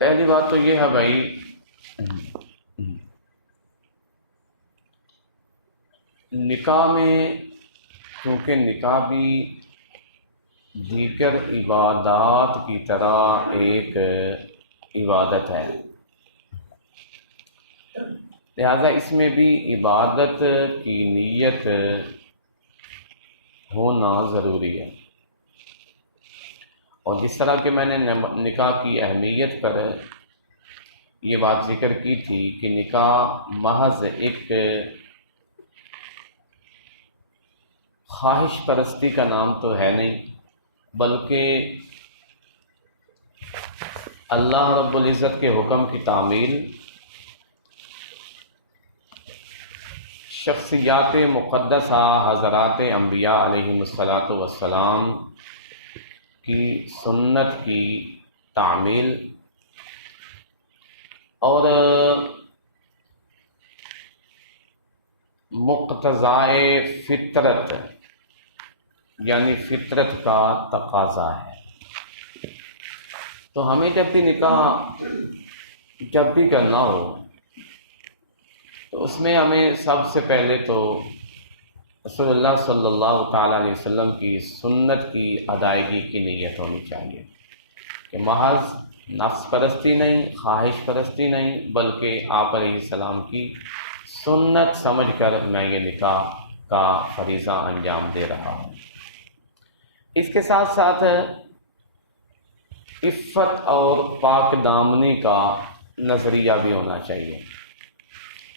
پہلی بات تو یہ ہے بھائی، نکاح میں کیونکہ نکاح بھی دیگر عبادات کی طرح ایک عبادت ہے، لہذا اس میں بھی عبادت کی نیت ہونا ضروری ہے۔ اور جس طرح کہ میں نے نکاح کی اہمیت پر یہ بات ذکر کی تھی کہ نکاح محض ایک خواہش پرستی کا نام تو ہے نہیں، بلکہ اللہ رب العزت کے حکم کی تعمیل، شخصیات مقدسہ حضرات انبیاء علیہم الصلاۃ والسلام کی سنت کی تعمیل، اور مقتضائے فطرت یعنی فطرت کا تقاضا ہے۔ تو ہمیں جب بھی نکاح جب بھی کرنا ہو تو اس میں ہمیں سب سے پہلے تو رسول اللہ صلی اللہ تعالیٰ علیہ وسلم کی سنت کی ادائیگی کی نیت ہونی چاہیے، کہ محض نفس پرستی نہیں، خواہش پرستی نہیں، بلکہ آپ علیہ السلام کی سنت سمجھ کر میں یہ نکاح کا فریضہ انجام دے رہا ہوں۔ اس کے ساتھ ساتھ عفت اور پاک دامنی کا نظریہ بھی ہونا چاہیے،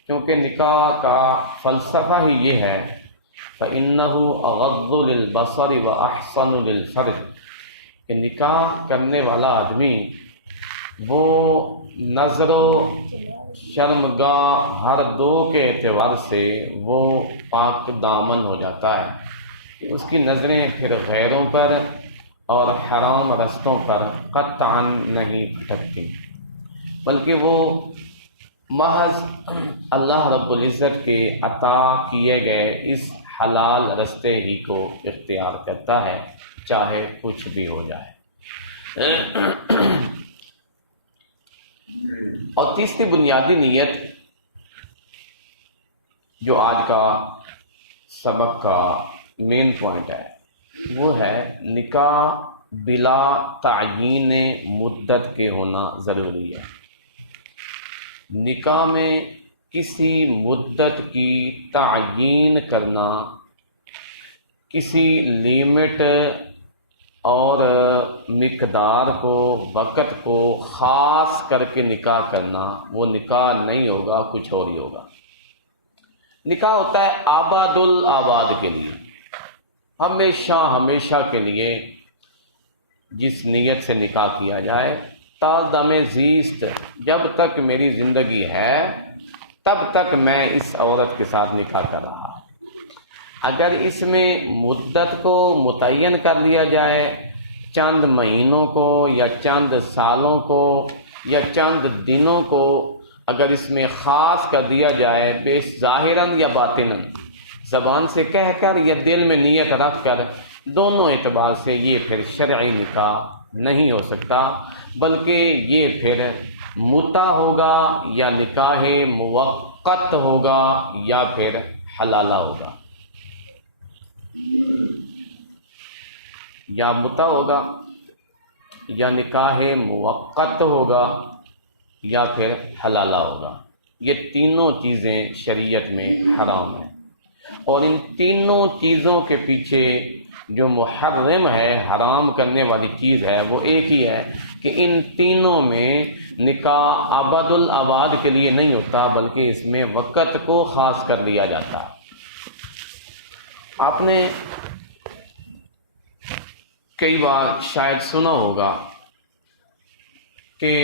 کیونکہ نکاح کا فلسفہ ہی یہ ہے فَإِنَّهُ أَغَضُّ لِلْبَصَرِ وَأَحْسَنُ لِلْفَرْجِ، کہ نکاح کرنے والا آدمی وہ نظر و شرمگاہ ہر دو کے اعتبار سے وہ پاک دامن ہو جاتا ہے، کہ اس کی نظریں پھر غیروں پر اور حرام رستوں پر قطعاً نہیں بھٹکتی، بلکہ وہ محض اللہ رب العزت کے عطا کیے گئے اس حلال رستے ہی کو اختیار کرتا ہے، چاہے کچھ بھی ہو جائے۔ اور تیسری بنیادی نیت جو آج کا سبق کا مین پوائنٹ ہے، وہ ہے نکاح بلا تعیین مدت کے ہونا ضروری ہے۔ نکاح میں کسی مدت کی تعیین کرنا، کسی لیمٹ اور مقدار کو، وقت کو خاص کر کے نکاح کرنا، وہ نکاح نہیں ہوگا، کچھ اور ہی ہوگا۔ نکاح ہوتا ہے آباد الآباد کے لیے، ہمیشہ ہمیشہ کے لیے جس نیت سے نکاح کیا جائے، تا دم زیست، جب تک میری زندگی ہے تب تک میں اس عورت کے ساتھ نکاح کر رہا ہوں۔ اگر اس میں مدت کو متعین کر لیا جائے، چند مہینوں کو یا چند سالوں کو یا چند دنوں کو اگر اس میں خاص کر دیا جائے، بے ظاہراً یا باطناً، زبان سے کہہ کر یا دل میں نیت رکھ کر، دونوں اعتبار سے یہ پھر شرعی نکاح نہیں ہو سکتا، بلکہ یہ پھر متع ہوگا یا نکاح موقت ہوگا یا پھر حلالہ ہوگا، یا متع ہوگا یا نکاح موقت ہوگا یا پھر حلالہ ہوگا۔ یہ تینوں چیزیں شریعت میں حرام ہیں، اور ان تینوں چیزوں کے پیچھے جو محرم ہے، حرام کرنے والی چیز ہے، وہ ایک ہی ہے کہ ان تینوں میں نکاح ابد الآباد کے لیے نہیں ہوتا، بلکہ اس میں وقت کو خاص کر لیا جاتا۔ آپ نے کئی بار شاید سنا ہوگا کہ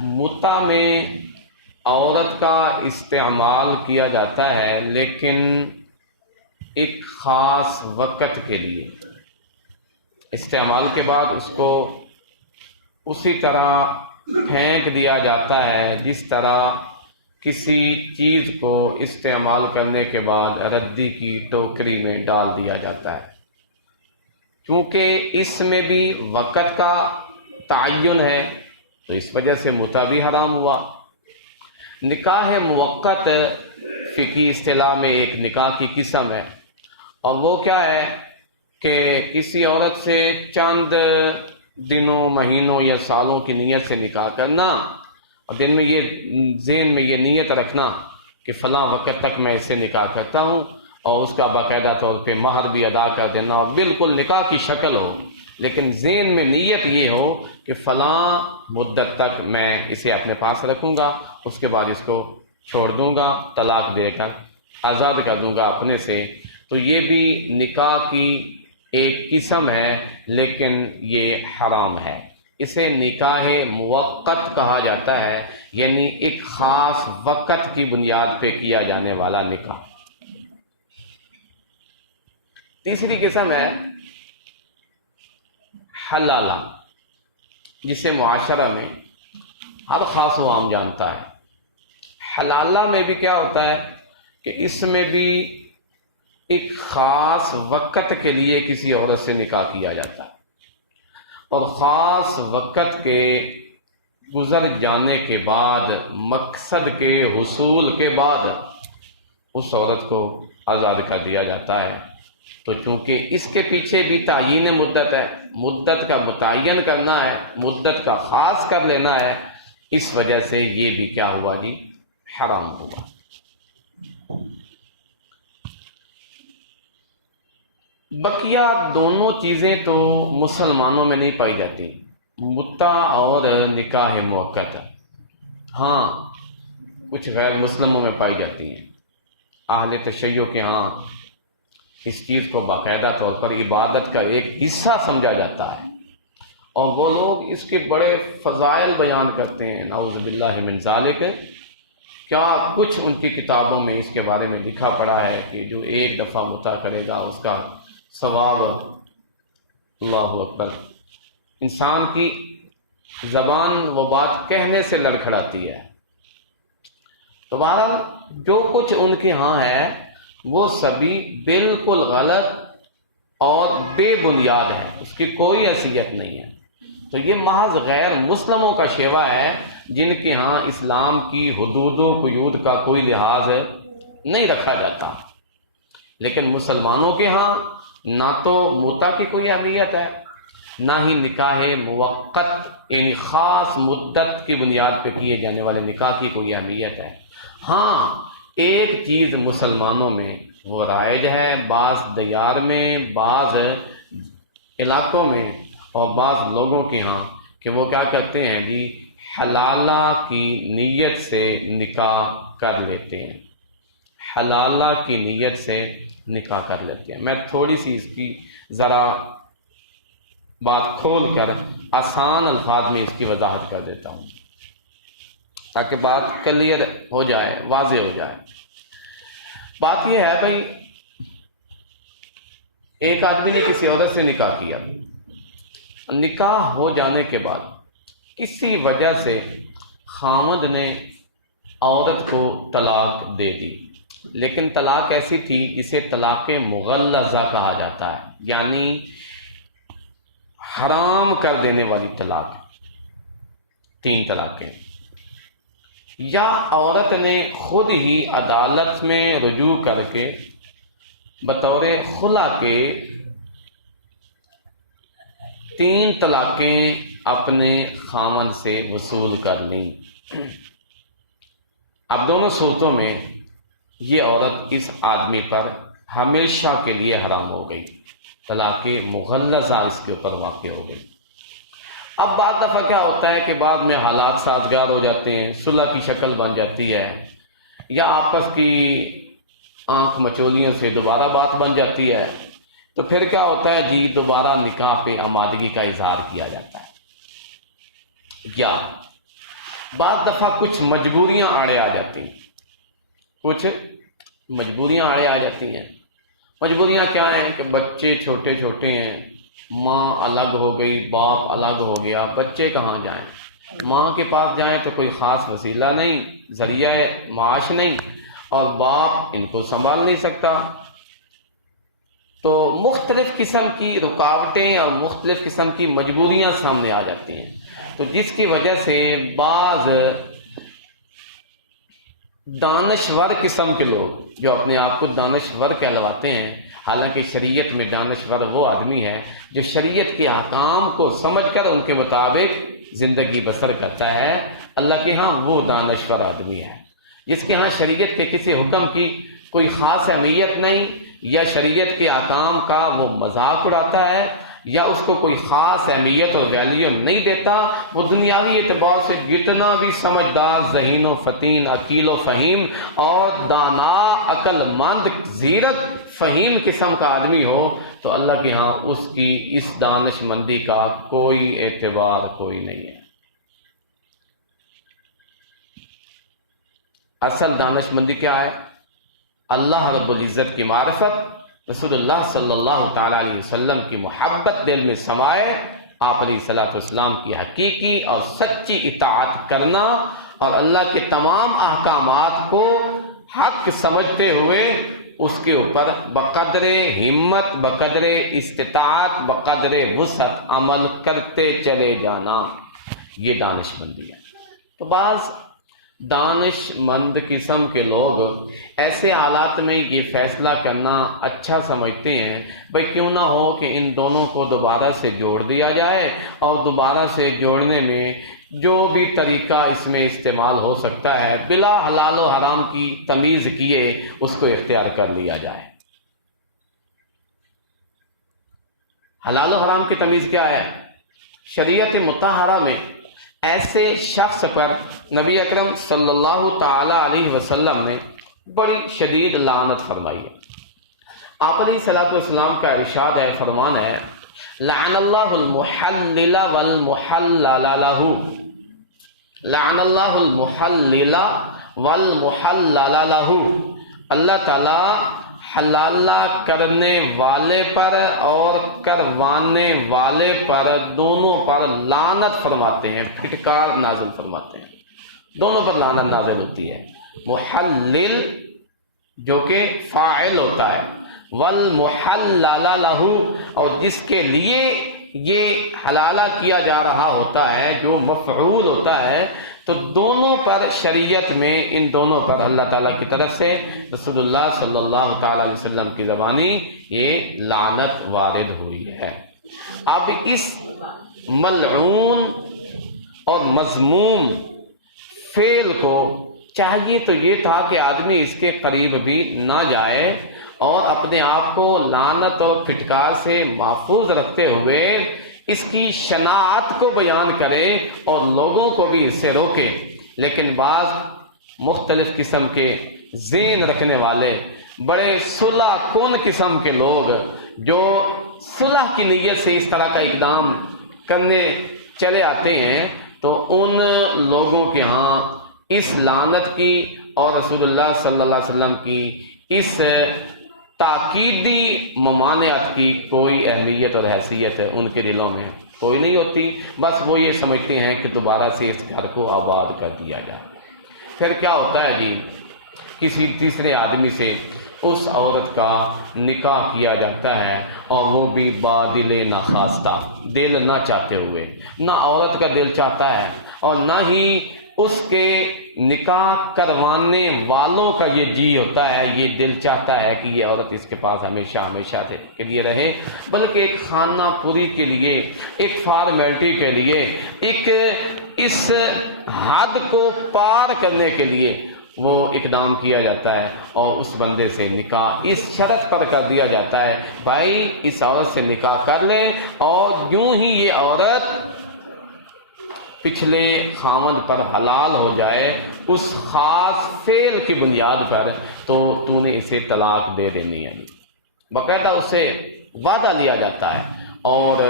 متع میں عورت کا استعمال کیا جاتا ہے، لیکن ایک خاص وقت کے لیے، استعمال کے بعد اس کو اسی طرح پھینک دیا جاتا ہے جس طرح کسی چیز کو استعمال کرنے کے بعد ردی کی ٹوکری میں ڈال دیا جاتا ہے، کیونکہ اس میں بھی وقت کا تعین ہے تو اس وجہ سے متع بھی حرام ہوا۔ نکاح موقت فقہی اصطلاح میں ایک نکاح کی قسم ہے، اور وہ کیا ہے کہ کسی عورت سے چند دنوں، مہینوں یا سالوں کی نیت سے نکاح کرنا، اور دن میں یہ ذہن میں یہ نیت رکھنا کہ فلاں وقت تک میں اس سے نکاح کرتا ہوں، اور اس کا باقاعدہ طور پہ مہر بھی ادا کر دینا، اور بالکل نکاح کی شکل ہو، لیکن ذہن میں نیت یہ ہو کہ فلاں مدت تک میں اسے اپنے پاس رکھوں گا، اس کے بعد اس کو چھوڑ دوں گا، طلاق دے کر آزاد کر دوں گا اپنے سے۔ تو یہ بھی نکاح کی ایک قسم ہے، لیکن یہ حرام ہے۔ اسے نکاح موقت کہا جاتا ہے، یعنی ایک خاص وقت کی بنیاد پہ کیا جانے والا نکاح۔ تیسری قسم ہے حلالہ، جسے معاشرہ میں ہر خاص و عام جانتا ہے۔ حلالہ میں بھی کیا ہوتا ہے کہ اس میں بھی ایک خاص وقت کے لیے کسی عورت سے نکاح کیا جاتا ہے، اور خاص وقت کے گزر جانے کے بعد، مقصد کے حصول کے بعد اس عورت کو آزاد کر دیا جاتا ہے۔ تو چونکہ اس کے پیچھے بھی تعیین مدت ہے، مدت کا متعین کرنا ہے، مدت کا خاص کر لینا ہے، اس وجہ سے یہ بھی کیا ہوا جی؟ حرام ہوا۔ بقیہ دونوں چیزیں تو مسلمانوں میں نہیں پائی جاتی، متع اور نکاح موقت، ہاں کچھ غیر مسلموں میں پائی جاتی ہیں۔ اہل تشیع کے ہاں اس چیز کو باقاعدہ طور پر عبادت کا ایک حصہ سمجھا جاتا ہے، اور وہ لوگ اس کے بڑے فضائل بیان کرتے ہیں، نعوذ باللہ من ذالک۔ کیا کچھ ان کی کتابوں میں اس کے بارے میں لکھا پڑا ہے کہ جو ایک دفعہ متع کرے گا اس کا ثواب، اللہ اکبر۔ انسان کی زبان وہ بات کہنے سے لڑکھڑاتی ہے۔ تو بہرحال جو کچھ ان کے ہاں ہے وہ سبھی بالکل غلط اور بے بنیاد ہے، اس کی کوئی حیثیت نہیں ہے۔ تو یہ محض غیر مسلموں کا شیوا ہے، جن کے ہاں اسلام کی حدود و قیود کا کوئی لحاظ نہیں رکھا جاتا۔ لیکن مسلمانوں کے ہاں نہ تو متع کی کوئی اہمیت ہے، نہ ہی نکاح موقت یعنی خاص مدت کی بنیاد پہ کیے جانے والے نکاح کی کوئی اہمیت ہے۔ ہاں ایک چیز مسلمانوں میں وہ رائج ہے، بعض دیار میں، بعض علاقوں میں اور بعض لوگوں کے ہاں، کہ وہ کیا کرتے ہیں جی؟ حلالہ کی نیت سے نکاح کر لیتے ہیں، حلالہ کی نیت سے نکاح کر لیتے ہیں۔ میں تھوڑی سی اس کی ذرا بات کھول کر آسان الفاظ میں اس کی وضاحت کر دیتا ہوں تاکہ بات کلیئر ہو جائے، واضح ہو جائے۔ بات یہ ہے بھائی، ایک آدمی نے کسی عورت سے نکاح کیا، نکاح ہو جانے کے بعد کسی وجہ سے خاوند نے عورت کو طلاق دے دی، لیکن طلاق ایسی تھی جسے طلاق مغلظہ کہا جاتا ہے، یعنی حرام کر دینے والی طلاق، 3 طلاقیں۔ یا عورت نے خود ہی عدالت میں رجوع کر کے بطور خلا کے 3 طلاقیں اپنے خاوند سے وصول کر لیں۔ اب دونوں صورتوں میں یہ عورت اس آدمی پر ہمیشہ کے لیے حرام ہو گئی، طلاق مغلظہ اس کے اوپر واقع ہو گئی۔ اب بعض دفعہ کیا ہوتا ہے کہ بعد میں حالات سازگار ہو جاتے ہیں، صلح کی شکل بن جاتی ہے، یا آپس کی آنکھ مچولیوں سے دوبارہ بات بن جاتی ہے، تو پھر کیا ہوتا ہے جی؟ دوبارہ نکاح پہ آمادگی کا اظہار کیا جاتا ہے۔ یا بعض دفعہ کچھ مجبوریاں آڑے آ جاتی ہیں، کچھ مجبوریاں آڑے آ جاتی ہیں۔ مجبوریاں کیا ہیں کہ بچے چھوٹے چھوٹے ہیں، ماں الگ ہو گئی، باپ الگ ہو گیا، بچے کہاں جائیں؟ ماں کے پاس جائیں تو کوئی خاص وسیلہ نہیں، ذریعہ معاش نہیں، اور باپ ان کو سنبھال نہیں سکتا، تو مختلف قسم کی رکاوٹیں اور مختلف قسم کی مجبوریاں سامنے آ جاتی ہیں، تو جس کی وجہ سے بعض دانشور قسم کے لوگ جو اپنے آپ کو دانشور کہلواتے ہیں، حالانکہ شریعت میں دانشور وہ آدمی ہے جو شریعت کے احکام کو سمجھ کر ان کے مطابق زندگی بسر کرتا ہے، اللہ کے ہاں وہ دانشور آدمی ہے جس کے ہاں شریعت کے کسی حکم کی کوئی خاص اہمیت نہیں، یا شریعت کے احکام کا وہ مذاق اڑاتا ہے، یا اس کو کوئی خاص اہمیت اور ویلیو نہیں دیتا۔ وہ دنیاوی اعتبار سے جتنا بھی سمجھدار، ذہین و فطین، عقیل و فہیم اور دانا، عقل مند، زیرک فہیم قسم کا آدمی ہو، تو اللہ کے ہاں اس کی اس دانش مندی کا کوئی اعتبار کوئی نہیں ہے۔ اصل دانش مندی کیا ہے؟ اللہ رب العزت کی معرفت، رسول اللہ صلی اللہ تعالی علیہ وسلم کی محبت دل میں سمائے، آپ علیہ الصلوۃ والسلام کی حقیقی اور سچی اطاعت کرنا، اور اللہ کے تمام احکامات کو حق سمجھتے ہوئے اس کے اوپر بقدر ہمت، بقدر استطاعت، بقدر وسعت عمل کرتے چلے جانا، یہ دانش مندی ہے۔ تو بعض دانش مند قسم کے لوگ ایسے حالات میں یہ فیصلہ کرنا اچھا سمجھتے ہیں، بھئی کیوں نہ ہو کہ ان دونوں کو دوبارہ سے جوڑ دیا جائے، اور دوبارہ سے جوڑنے میں جو بھی طریقہ اس میں استعمال ہو سکتا ہے بلا حلال و حرام کی تمیز کیے اس کو اختیار کر لیا جائے۔ حلال و حرام کی تمیز کیا ہے؟ شریعت مطہرہ میں ایسے شخص پر نبی اکرم صلی اللہ تعالی علیہ وسلم نے بڑی شدید لعنت فرمائی ہے۔ آپ علیہ الصلوۃ والسلام کا ارشاد ہے، فرمان ہے، لعن اللہ المحلل والمحلل لہ، لعن اللہ المحلل والمحلل لہ، اللہ تعالی حلالہ کرنے والے پر اور کروانے والے پر دونوں پر لعنت فرماتے ہیں، پھٹکار نازل فرماتے ہیں، دونوں پر لعنت نازل ہوتی ہے۔ محلل جو کہ فاعل ہوتا ہے، والمحلل لہ، اور جس کے لیے یہ حلالہ کیا جا رہا ہوتا ہے، جو مفعول ہوتا ہے، تو دونوں پر شریعت میں ان دونوں پر اللہ تعالیٰ کی طرف سے رسول اللہ صلی اللہ تعالی علیہ وسلم کی زبانی یہ لعنت وارد ہوئی ہے۔ اب اس ملعون اور مذموم فعل کو چاہیے تو یہ تھا کہ آدمی اس کے قریب بھی نہ جائے، اور اپنے آپ کو لعنت اور پھٹکار سے محفوظ رکھتے ہوئے اس کی شناعت کو بیان کرے اور لوگوں کو بھی اس سے روکے۔ لیکن بعض مختلف قسم کے ذہن رکھنے والے بڑے صلح کن قسم کے لوگ جو صلح کی نیت سے اس طرح کا اقدام کرنے چلے آتے ہیں، تو ان لوگوں کے ہاں اس لعنت کی اور رسول اللہ صلی اللہ علیہ وسلم کی اس تاکیدی ممانعت کی کوئی اہمیت اور حیثیت ان کے دلوں میں کوئی نہیں ہوتی، بس وہ یہ سمجھتے ہیں کہ دوبارہ سے اس گھر کو آباد کر دیا جائے۔ پھر کیا ہوتا ہے جی، کسی تیسرے آدمی سے اس عورت کا نکاح کیا جاتا ہے، اور وہ بھی بادل ناخواستہ، دل نہ چاہتے ہوئے، نہ عورت کا دل چاہتا ہے اور نہ ہی اس کے نکاح کروانے والوں کا یہ جی ہوتا ہے، یہ دل چاہتا ہے کہ یہ عورت اس کے پاس ہمیشہ ہمیشہ کے لیے رہے، بلکہ ایک خانہ پوری کے لیے، ایک فارمیلٹی کے لیے، ایک اس حد کو پار کرنے کے لیے وہ اقدام کیا جاتا ہے، اور اس بندے سے نکاح اس شرط پر کر دیا جاتا ہے، بھائی اس عورت سے نکاح کر لے، اور یوں ہی یہ عورت پچھلے خاوند پر حلال ہو جائے اس خاص فعل کی بنیاد پر، تو نے اسے طلاق دے دینی ہے۔ باقاعدہ اسے وعدہ لیا جاتا ہے، اور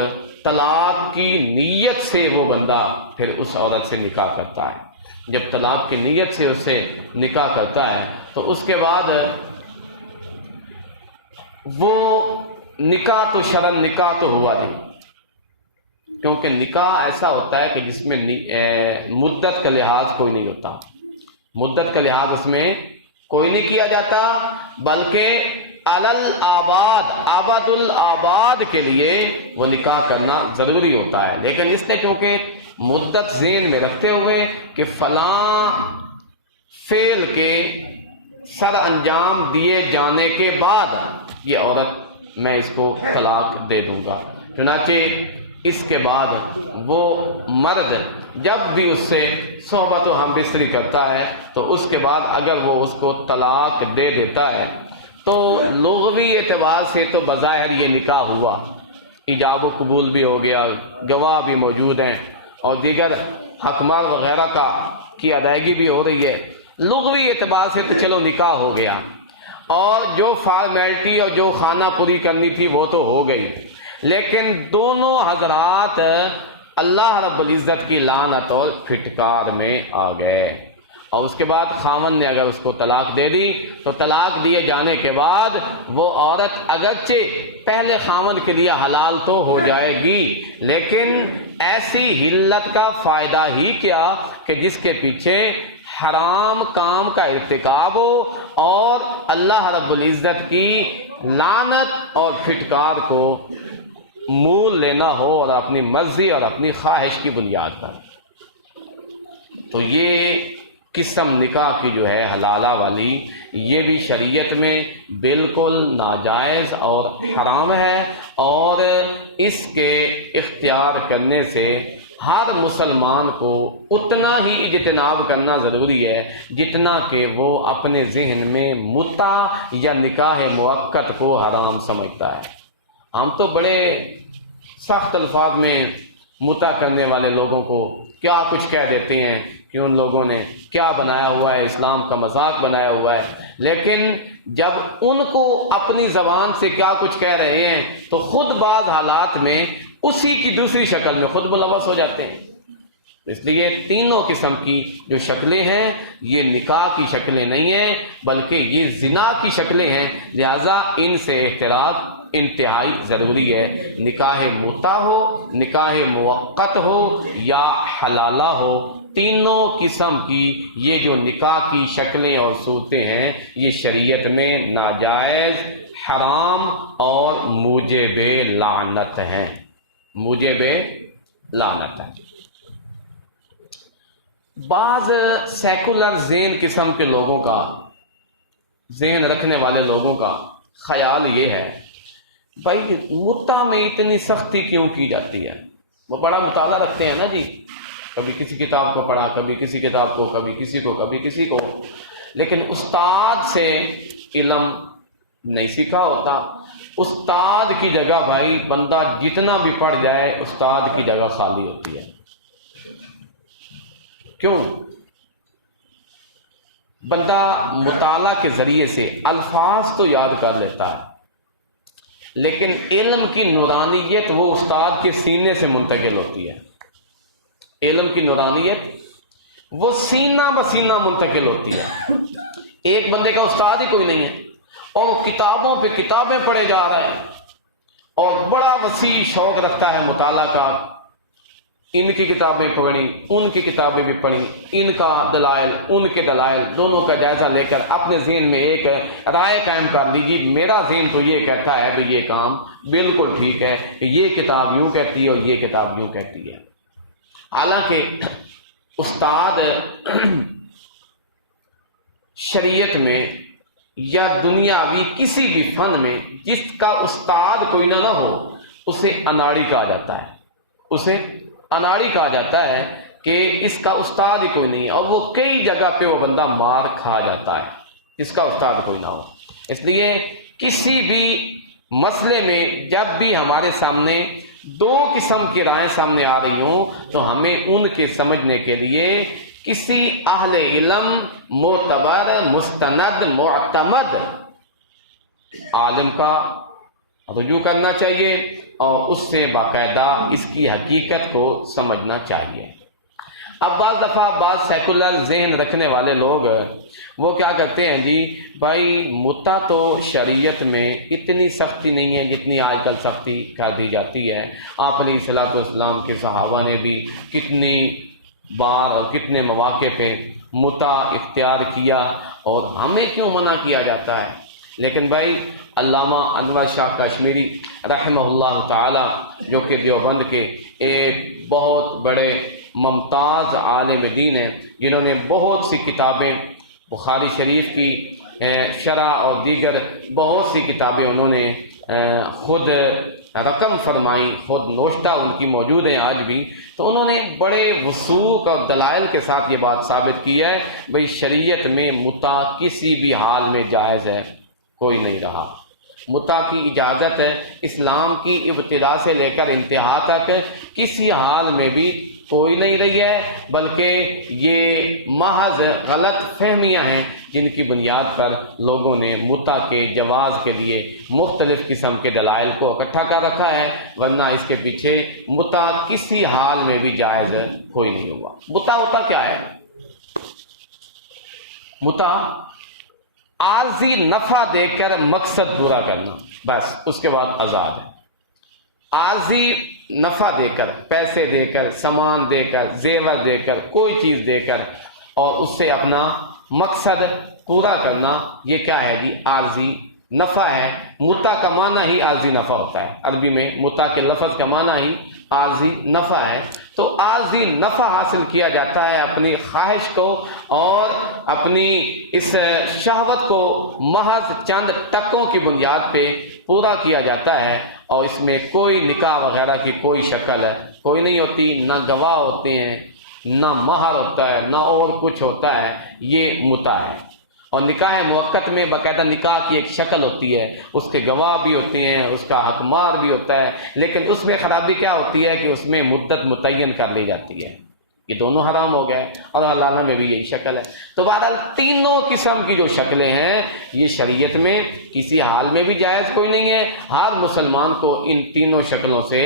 طلاق کی نیت سے وہ بندہ پھر اس عورت سے نکاح کرتا ہے۔ جب طلاق کی نیت سے اس سے نکاح کرتا ہے تو اس کے بعد وہ نکاح تو شرعاً نکاح تو ہوا نہیں، کیونکہ نکاح ایسا ہوتا ہے کہ جس میں مدت کا لحاظ کوئی نہیں ہوتا، مدت کا لحاظ اس میں کوئی نہیں کیا جاتا، بلکہ علل آباد، آباد الآباد کے لیے وہ نکاح کرنا ضروری ہوتا ہے، لیکن اس نے چونکہ مدت ذہن میں رکھتے ہوئے کہ فلاں فعل کے سر انجام دیے جانے کے بعد یہ عورت میں اس کو طلاق دے دوں گا، چنانچہ اس کے بعد وہ مرد جب بھی اس سے صحبت و ہم بستری کرتا ہے تو اس کے بعد اگر وہ اس کو طلاق دے دیتا ہے تو لغوی اعتبار سے تو بظاہر یہ نکاح ہوا، ایجاب و قبول بھی ہو گیا، گواہ بھی موجود ہیں اور دیگر حکمال وغیرہ کی ادائیگی بھی ہو رہی ہے، لغوی اعتبار سے تو چلو نکاح ہو گیا، اور جو فارمیلٹی اور جو خانہ پوری کرنی تھی وہ تو ہو گئی، لیکن دونوں حضرات اللہ رب العزت کی لعنت اور پھٹکار میں آ گئے، اور اس کے بعد خاوند نے اگر اس کو طلاق دے دی تو طلاق دیے جانے کے بعد وہ عورت اگرچہ پہلے خاوند کے لیے حلال تو ہو جائے گی، لیکن ایسی حلت کا فائدہ ہی کیا کہ جس کے پیچھے حرام کام کا ارتکاب ہو اور اللہ رب العزت کی لعنت اور پھٹکار کو مول لینا ہو اور اپنی مرضی اور اپنی خواہش کی بنیاد پر۔ تو یہ قسم نکاح کی جو ہے حلالہ والی، یہ بھی شریعت میں بالکل ناجائز اور حرام ہے، اور اس کے اختیار کرنے سے ہر مسلمان کو اتنا ہی اجتناب کرنا ضروری ہے جتنا کہ وہ اپنے ذہن میں متع یا نکاح موقت کو حرام سمجھتا ہے۔ ہم تو بڑے سخت الفاظ میں متع کرنے والے لوگوں کو کیا کچھ کہہ دیتے ہیں کہ ان لوگوں نے کیا بنایا ہوا ہے، اسلام کا مذاق بنایا ہوا ہے، لیکن جب ان کو اپنی زبان سے کیا کچھ کہہ رہے ہیں تو خود بعض حالات میں اسی کی دوسری شکل میں خود ملوث ہو جاتے ہیں۔ اس لیے تینوں قسم کی جو شکلیں ہیں یہ نکاح کی شکلیں نہیں ہیں بلکہ یہ زنا کی شکلیں ہیں، لہذا ان سے احتراز انتہائی ضروری ہے۔ نکاح متع ہو، نکاح موقت ہو یا حلالہ ہو، تینوں قسم کی یہ جو نکاح کی شکلیں اور صورتیں ہیں یہ شریعت میں ناجائز، حرام اور موجب لعنت ہیں، موجب لعنت ہیں۔ بعض سیکولر ذہن قسم کے لوگوں کا، ذہن رکھنے والے لوگوں کا خیال یہ ہے بھائی متع میں اتنی سختی کیوں کی جاتی ہے؟ وہ بڑا مطالعہ رکھتے ہیں نا جی، کبھی کسی کتاب کو پڑھا، کبھی کسی کتاب کو، کبھی کسی کو، کبھی کسی کو، لیکن استاد سے علم نہیں سیکھا ہوتا۔ استاد کی جگہ بھائی بندہ جتنا بھی پڑھ جائے استاد کی جگہ خالی ہوتی ہے۔ کیوں؟ بندہ مطالعہ کے ذریعے سے الفاظ تو یاد کر لیتا ہے، لیکن علم کی نورانیت وہ استاد کے سینے سے منتقل ہوتی ہے۔ علم کی نورانیت وہ سینہ بسینہ منتقل ہوتی ہے۔ ایک بندے کا استاد ہی کوئی نہیں ہے اور وہ کتابوں پہ کتابیں پڑھے جا رہا ہے اور بڑا وسیع شوق رکھتا ہے مطالعہ کا، ان کی کتابیں پڑھی، ان کی کتابیں بھی پڑھی، ان کا دلائل، ان کے دلائل، دونوں کا جائزہ لے کر اپنے ذہن میں ایک رائے قائم کر لی کہ میرا ذہن تو یہ کہتا ہے کہ یہ کام بالکل ٹھیک ہے، کہ یہ کتاب یوں کہتی ہے اور یہ کتاب یوں کہتی ہے۔ حالانکہ استاد شریعت میں یا دنیاوی کسی بھی فن میں جس کا استاد کوئی نہ ہو اسے اناڑی کہا جاتا ہے، اسے اناڑی کہا جاتا ہے کہ اس کا استاد ہی کوئی نہیں ہے، اور وہ کئی جگہ پہ وہ بندہ مار کھا جاتا ہے جس کا استاد کوئی نہ ہو۔ اس لیے کسی بھی مسئلے میں جب بھی ہمارے سامنے دو قسم کی رائے سامنے آ رہی ہوں تو ہمیں ان کے سمجھنے کے لیے کسی اہل علم، معتبر، مستند، معتمد عالم کا رجوع کرنا چاہیے اور اس سے باقاعدہ اس کی حقیقت کو سمجھنا چاہیے۔ اب بعض دفعہ بعض سیکولر ذہن رکھنے والے لوگ وہ کیا کرتے ہیں جی بھائی متع تو شریعت میں اتنی سختی نہیں ہے جتنی آج کل سختی کر دی جاتی ہے۔ آپ علیہ الصلوۃ والسلام کے صحابہ نے بھی کتنی بار اور کتنے مواقع پہ متع اختیار کیا اور ہمیں کیوں منع کیا جاتا ہے؟ لیکن بھائی علامہ انور شاہ کشمیری رحمہ اللہ تعالی، جو کہ دیوبند کے ایک بہت بڑے ممتاز عالم دین ہیں، جنہوں نے بہت سی کتابیں بخاری شریف کی شرح اور دیگر بہت سی کتابیں انہوں نے خود رقم فرمائی، خود نوشتہ ان کی موجود ہیں آج بھی. تو انہوں نے بڑے وثوق اور دلائل کے ساتھ یہ بات ثابت کی ہے بھئی شریعت میں متع کسی بھی حال میں جائز ہے کوئی نہیں رہا. متع کی اجازت اسلام کی ابتدا سے لے کر انتہا تک کسی حال میں بھی کوئی نہیں رہی ہے، بلکہ یہ محض غلط فہمیاں ہیں جن کی بنیاد پر لوگوں نے متع کے جواز کے لیے مختلف قسم کے دلائل کو اکٹھا کر رکھا ہے، ورنہ اس کے پیچھے متع کسی حال میں بھی جائز کوئی نہیں ہوا. متع ہوتا کیا ہے؟ متع عارضی نفع دے کر مقصد پورا کرنا، بس اس کے بعد آزاد ہے. عارضی نفع دے کر، پیسے دے کر، سامان دے کر، زیور دے کر، کوئی چیز دے کر اور اس سے اپنا مقصد پورا کرنا، یہ کیا ہے جی؟ عارضی نفع ہے. متع کا معنی ہی عارضی نفع ہوتا ہے، عربی میں متع کے لفظ کا معنی ہی عارضی نفع ہے. تو عارضی نفع حاصل کیا جاتا ہے اپنی خواہش کو اور اپنی اس شہوت کو محض چند ٹکوں کی بنیاد پہ پورا کیا جاتا ہے، اور اس میں کوئی نکاح وغیرہ کی کوئی شکل کوئی نہیں ہوتی، نہ گواہ ہوتے ہیں، نہ مہر ہوتا ہے، نہ اور کچھ ہوتا ہے. یہ متع ہے. اور نکاح موقت میں باقاعدہ نکاح کی ایک شکل ہوتی ہے، اس کے گواہ بھی ہوتے ہیں، اس کا حقمار بھی ہوتا ہے، لیکن اس میں خرابی کیا ہوتی ہے کہ اس میں مدت متعین کر لی جاتی ہے. یہ دونوں حرام ہو گئے، اور حلالہ میں بھی یہی شکل ہے. تو بہرحال تینوں قسم کی جو شکلیں ہیں یہ شریعت میں کسی حال میں بھی جائز کوئی نہیں ہے. ہر مسلمان کو ان تینوں شکلوں سے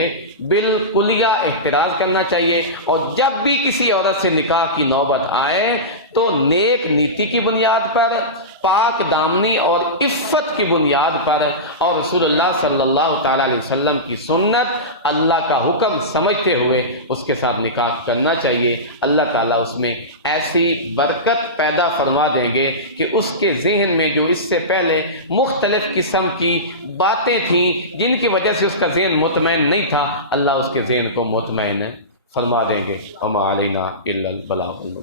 بالکلیہ احتراز کرنا چاہیے، اور جب بھی کسی عورت سے نکاح کی نوبت آئے تو نیک نیتی کی بنیاد پر، پاک دامنی اور عفت کی بنیاد پر، اور رسول اللہ صلی اللہ تعالی علیہ وسلم کی سنت، اللہ کا حکم سمجھتے ہوئے اس کے ساتھ نکاح کرنا چاہیے. اللہ تعالیٰ اس میں ایسی برکت پیدا فرما دیں گے کہ اس کے ذہن میں جو اس سے پہلے مختلف قسم کی باتیں تھیں جن کی وجہ سے اس کا ذہن مطمئن نہیں تھا، اللہ اس کے ذہن کو مطمئن فرما دیں گے. وما علینا الا البلاغ المبین.